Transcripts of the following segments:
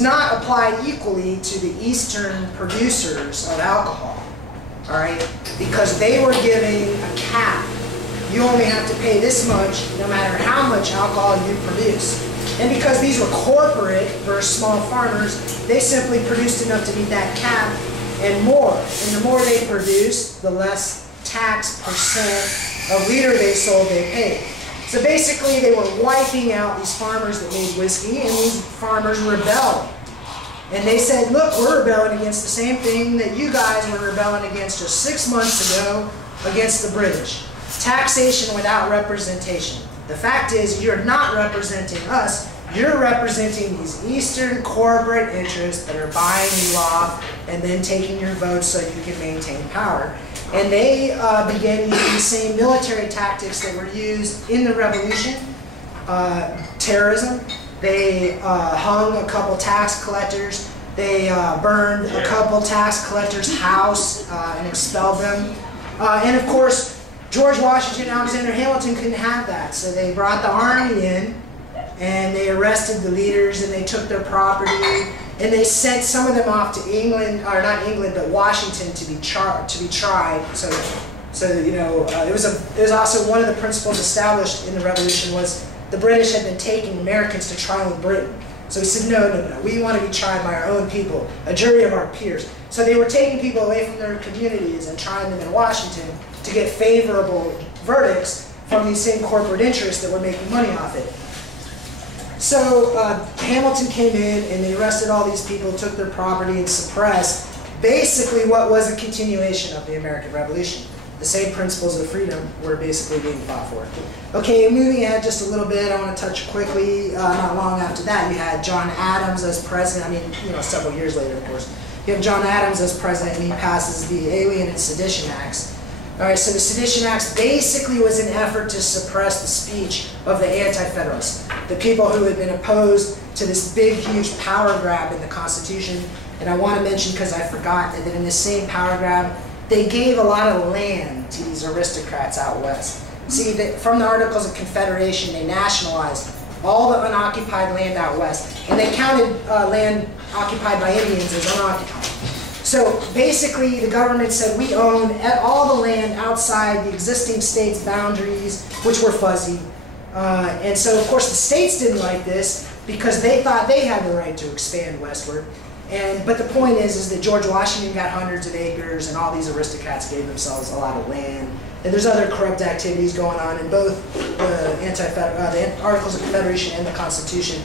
not applied equally to the Eastern producers of alcohol, all right? Because they were giving a cap. You only have to pay this much no matter how much alcohol you produce. And because these were corporate versus small farmers, they simply produced enough to meet that cap and more. And the more they produced, the less tax percent of liter they sold they paid. So basically they were wiping out these farmers that made whiskey, and these farmers rebelled. And they said, look, we're rebelling against the same thing that you guys were rebelling against just 6 months ago against the British. Taxation without representation. The fact is, you're not representing us, you're representing these Eastern corporate interests that are buying you off and then taking your votes so you can maintain power. And they began using the same military tactics that were used in the revolution, terrorism. They hung a couple tax collectors. They burned a couple tax collectors' house and expelled them. And of course, George Washington and Alexander Hamilton couldn't have that. So they brought the army in and they arrested the leaders and they took their property. And they sent some of them off to England, or not England, but Washington to be tried. So you know, it was also one of the principles established in the Revolution was the British had been taking Americans to trial in Britain. So he said, no, we want to be tried by our own people, a jury of our peers. So they were taking people away from their communities and trying them in Washington to get favorable verdicts from these same corporate interests that were making money off it. So Hamilton came in and they arrested all these people, took their property and suppressed basically what was a continuation of the American Revolution. The same principles of freedom were basically being fought for. Okay, moving ahead just a little bit, I want to touch quickly, not long after that, you had John Adams as president. I mean, you know, several years later, of course. You have John Adams as president and he passes the Alien and Sedition Acts. All right, so the Sedition Acts basically was an effort to suppress the speech of the anti-federalists, the people who had been opposed to this big, huge power grab in the Constitution. And I want to mention, because I forgot, that in this same power grab, they gave a lot of land to these aristocrats out west. See, that from the Articles of Confederation, they nationalized all the unoccupied land out west, and they counted land occupied by Indians as unoccupied. So basically, the government said we own all the land outside the existing states' boundaries, which were fuzzy. And so, of course, the states didn't like this because they thought they had the right to expand westward. But the point is that George Washington got hundreds of acres, and all these aristocrats gave themselves a lot of land. And there's other corrupt activities going on in both the Articles of Confederation and the Constitution.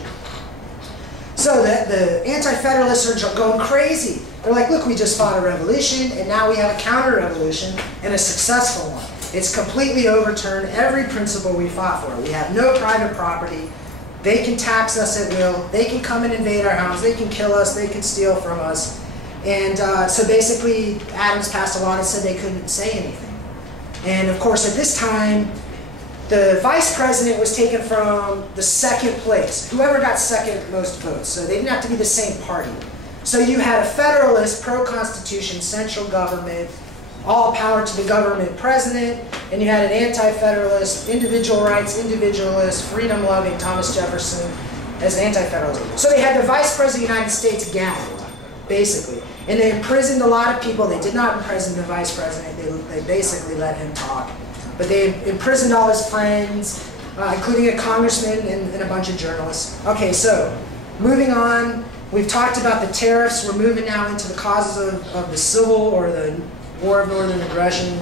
So the anti-federalists are going crazy. They're like, look, we just fought a revolution, and now we have a counter-revolution, and a successful one. It's completely overturned every principle we fought for. We have no private property. They can tax us at will. They can come and invade our house. They can kill us. They can steal from us. And so basically, Adams passed a law that said they couldn't say anything. And of course, at this time, the vice president was taken from the second place, whoever got second most votes. So they didn't have to be the same party. So you had a federalist, pro-constitution, central government, all power to the government president, and you had an anti-federalist, individual rights, individualist, freedom-loving Thomas Jefferson as an anti-federalist. So they had the vice president of the United States gathered, basically. And they imprisoned a lot of people. They did not imprison the vice president. They basically let him talk. But they imprisoned all his friends, including a congressman and a bunch of journalists. Okay, so moving on. We've talked about the tariffs. We're moving now into the causes of the Civil or the War of Northern Aggression.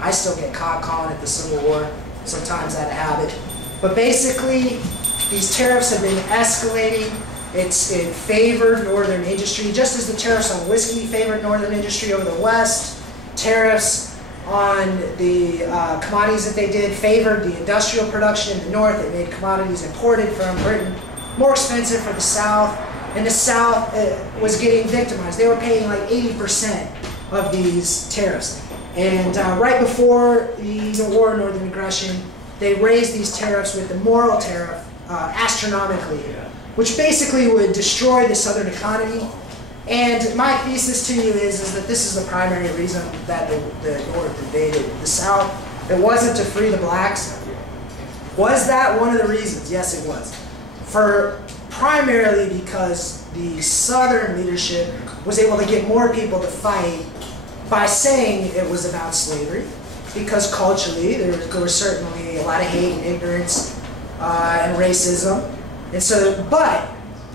I still get caught calling it the Civil War. Sometimes out of habit. But basically, these tariffs have been escalating. It favored northern industry, just as the tariffs on whiskey favored northern industry over the West. Tariffs on the commodities that they did favored the industrial production in the North. It made commodities imported from Britain more expensive for the South. And the South was getting victimized. They were paying like 80% of these tariffs. And right before the War of Northern Aggression, they raised these tariffs with the Morrill tariff astronomically, which basically would destroy the Southern economy. And my thesis to you is that this is the primary reason that the North invaded the South. It wasn't to free the blacks. Was that one of the reasons? Yes, it was. For primarily because the Southern leadership was able to get more people to fight by saying it was about slavery, because culturally there was certainly a lot of hate and ignorance and racism. And so, but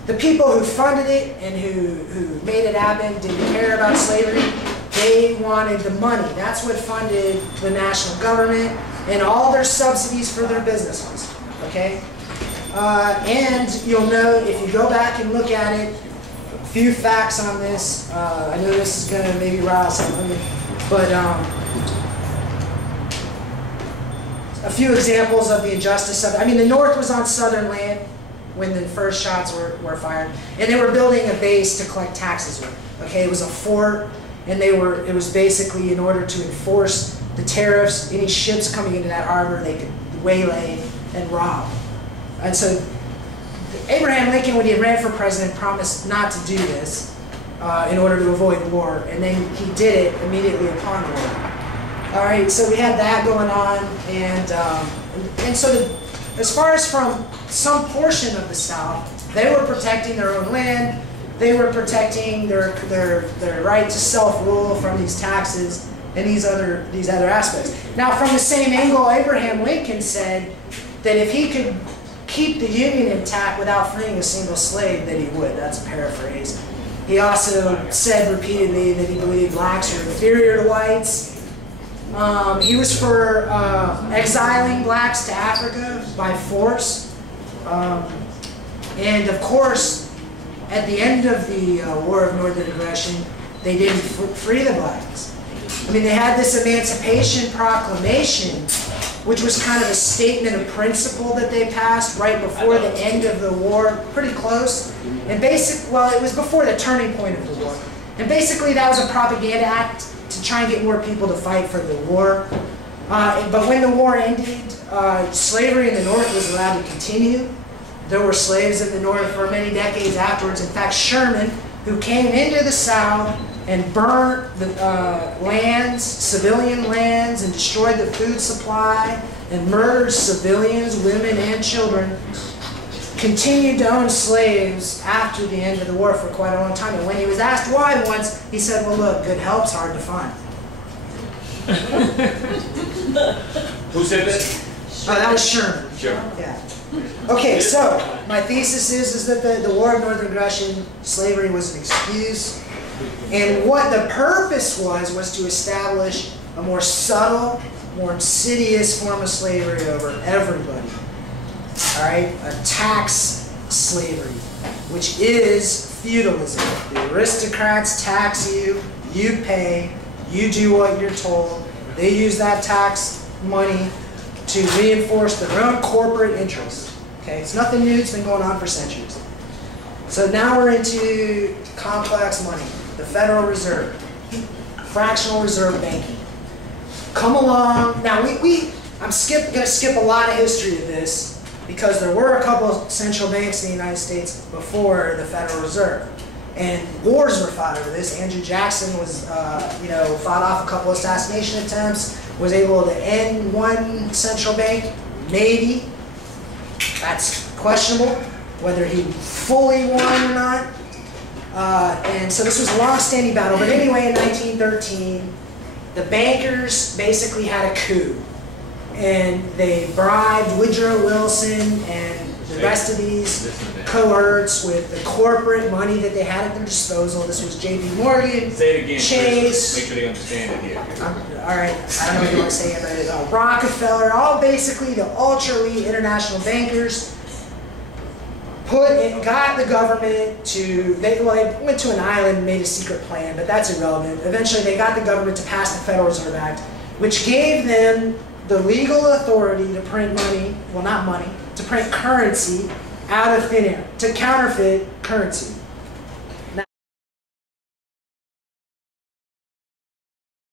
the people who funded it and who made it happen didn't care about slavery. They wanted the money. That's what funded the national government and all their subsidies for their businesses. Okay? And you'll know, if you go back and look at it, a few facts on this. I know this is going to maybe rile someone, but a few examples of the injustice of it. I mean, the North was on Southern land when the first shots were fired, and they were building a base to collect taxes with. Okay, it was a fort, and it was basically in order to enforce the tariffs. Any ships coming into that harbor, they could waylay and rob. And so Abraham Lincoln, when he ran for president, promised not to do this in order to avoid war, and then he did it immediately upon war. All right, so we had that going on, and so as far as from some portion of the South, they were protecting their own land, they were protecting their right to self-rule from these taxes and these other aspects. Now, from the same angle, Abraham Lincoln said that if he could keep the Union intact without freeing a single slave, that he would. That's a paraphrase. He also said repeatedly that he believed blacks were inferior to whites. He was for exiling blacks to Africa by force. And of course, at the end of the War of Northern Aggression, they didn't free the blacks. I mean, they had this Emancipation Proclamation, which was kind of a statement of principle that they passed right before the end of the war, pretty close. And well, it was before the turning point of the war. And basically that was a propaganda act to try and get more people to fight for the war. But when the war ended, slavery in the North was allowed to continue. There were slaves in the North for many decades afterwards. In fact, Sherman, who came into the South and burnt the lands, civilian lands, and destroyed the food supply, and murdered civilians, women, and children, continued to own slaves after the end of the war for quite a long time. And when he was asked why once, he said, well, look, good help's hard to find. Who said that? Oh, that was Sherman. Sherman. Yeah. Okay, so my thesis is that the War of Northern Aggression, slavery was an excuse. And what the purpose was to establish a more subtle, more insidious form of slavery over everybody. All right? A tax slavery, which is feudalism. The aristocrats tax you, you pay, you do what you're told. They use that tax money to reinforce their own corporate interests. Okay? It's nothing new. It's been going on for centuries. So now we're into complex money. The Federal Reserve, fractional reserve banking. Come along. Now, I'm going to skip a lot of history of this because there were a couple of central banks in the United States before the Federal Reserve. And wars were fought over this. Andrew Jackson was, fought off a couple of assassination attempts, was able to end one central bank, maybe. That's questionable, whether he fully won or not. And so this was a long-standing battle. But anyway, in 1913, the bankers basically had a coup. And they bribed Woodrow Wilson and the rest of these cohorts with the corporate money that they had at their disposal. This was J.P. Morgan, say it again, Chase. Make sure they understand it here. All right, I don't know if you want to say it, but Rockefeller, all basically the ultra-elite international bankers got the government to, they went to an island and made a secret plan, but that's irrelevant. Eventually they got the government to pass the Federal Reserve Act, which gave them the legal authority to print money, well not money, to print currency out of thin air, to counterfeit currency.